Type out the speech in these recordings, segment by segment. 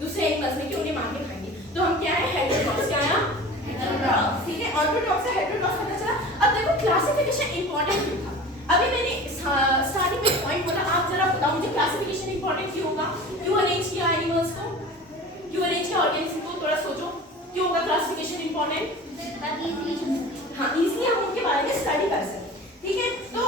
दूसरे एनिमल्स में कि उन्हें मार के खाएंगे। तो हम क्या है हेटेरोट्रॉप्स, क्या है हेटेरोट्रॉप्स, ठीक है। ऑर्थोट्रॉप्स से हेटेरोट्रॉप्स पता चला। अब देखो क्लासिफिकेशन इंपॉर्टेंट क्यों था, अभी मैंने स्टार्टिंग में पॉइंट बोला, आप जरा बताओ मुझे क्लासिफिकेशन इंपॉर्टेंट क्यों होगा, क्यों अरेंज किया एनिमल्स को, क्यों अरेंज किया ऑर्गेनिज्म को, थोड़ा सोचो क्यों होगा क्लासिफिकेशन इंपॉर्टेंट। हाँ इजीली हम उनके बारे में स्टडी कर सकें, ठीक है। तो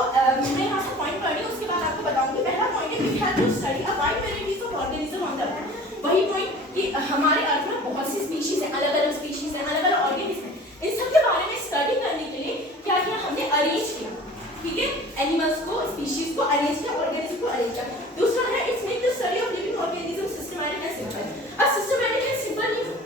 मैं यहाँ से पॉइंट पढ़ रही हूँ, उसके बाद आपको बताऊंगी। पहला पॉइंट है we have to study a wide varieties of organism on the earth. वही पॉइंट कि हमारे अर्थ में बहुत सी स्पीशीज है, अलग अलग स्पीशीज है, अलग अलग ऑर्गेनिज्म है, इन सब के बारे में स्टडी करने के लिए क्या किया हमने, अरेंज किया, ठीक है। एनिमल्स को, स्पीशीज को अरेंज किया, ऑर्गेनिज्म को अरेंज किया। दूसरा है it's make the study of living organism systematic and simple. अब सिस्टमैटिक एंड सिंपल नहीं,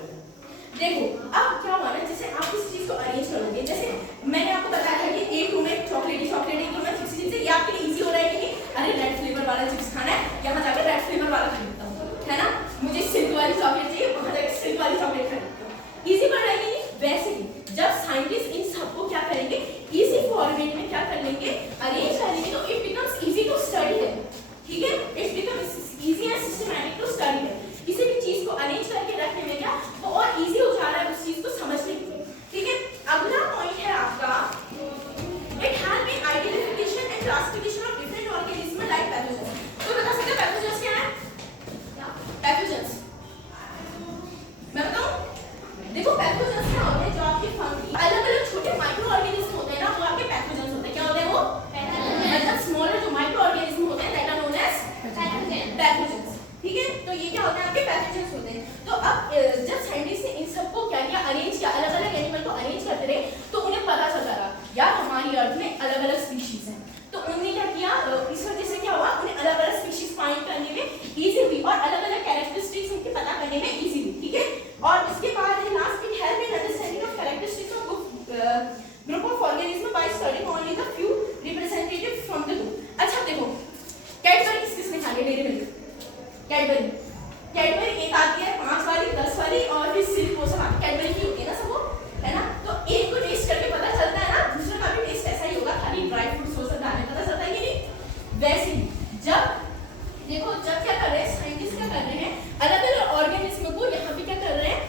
देखो अब क्या हुआ ना, जैसे आप किसी चीज को अरेंज करोगे, जैसे मैंने आपको बताया था कि एक रूम में चॉकलेटी चॉकलेटी एक रूम में चिप्स चिप्स, ये आपके लिए इजी हो रहा है कि अरे रेड फ्लेवर वाला चिप्स खाना है, यहाँ जाकर रेड फ्लेवर वाला खरीदता हूँ, है ना। मुझे सिल्क वाली चॉकलेट चाहिए, वहाँ जाकर सिल्क वाली चॉकलेट खरीदता हूँ। इजी पड़ रहा है कि नहीं। वैसे ही जब साइंटिस्ट इन सबको क्या करेंगे, इजी फॉर्मेट में क्या कर लेंगे, अरेंज कर लेंगे, तो it becomes easy to study है, ठीक है। It becomes easy and systematic to study है। किसी भी चीज को अरेंज करके रखने में क्या वो और इजी हो जा रहा है उस चीज को समझने के लिए, ठीक है। अगला पॉइंट है आपका it has been identification and classification of different organism like pathogens. तो बता सकते हैं पैथोजेंस क्या है, पैथोजेंस मैं बताऊं, देखो पैथोजेंस क्या होते हैं, जो आपके फंगी अलग अलग छोटे माइक्रो ऑर्गेनिज्म होते हैं ना, वो आपके पैथोजेंस होते हैं। क्या होते हैं वो, मतलब स्मॉलर जो माइक्रो ऑर्गेनिज्म होते हैं that are known as pathogens, ठीक है। तो ये क्या होते हैं, आपके पैथोजेंस होते हैं। तो अब जब साइंटिस्ट ने इन सबको क्या किया, अरेंज किया, अलग अलग एनिमल को अरेंज करते रहे, तो उन्हें पता चलता रहा यार हमारी अर्थ में अलग अलग स्पीशीज हैं। तो उन्होंने क्या किया, इस वजह से क्या हुआ, उन्हें अलग अलग स्पीशीज फाइंड करने में इजी हुई और अलग अलग कैरेक्टरिस्टिक्स उनके पता करने में इजी हुई, ठीक है। और इसके बाद है last, it help in understanding of characteristics of group of organism by studying only the few representative from the group. अच्छा देखो कैडबरी किसने खा लिया, डेयरी मिल्क, कैडबरी कैडबरी एक आती है 5 वाली 10 वाली और फिर सिल्क वो सब कैडबरी की होती है ना सब वो, है ना। तो एक को टेस्ट करके पता चलता है ना, दूसरे का भी टेस्ट ऐसा ही होगा, खाली ड्राई फ्रूट्स हो सकता है, पता चलता है कि नहीं। वैसे ही जब देखो जब क्या कर रहे हैं साइंटिस्ट, क्या कर रहे हैं अलग अलग ऑर्गेनिज्म को यहाँ पे क्या कर रहे हैं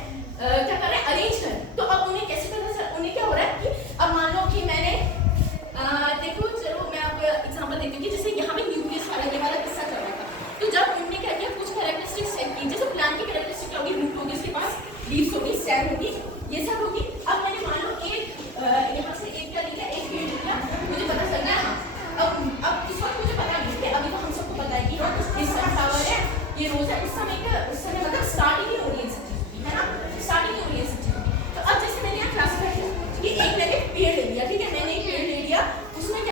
अरेंज कर। तो अब उन्हें कैसे पता चल, उन्हें क्या हो रहा है कि अब मान लो कि मैंने देखो चलो मैं आपको एग्जांपल देती हूँ कि जैसे यहाँ पे न्यूक्लियस वाला ये वाला किस्सा चल रहा था। तो जब उन्होंने क्या किया, कुछ कैरेक्टरिस्टिक्स चेक की, जैसे प्लांट की कैरेक्टरिस्टिक होगी, रूट होगी, उसके पास लीव्स होगी, स्टेम होगी, ये सब होगी।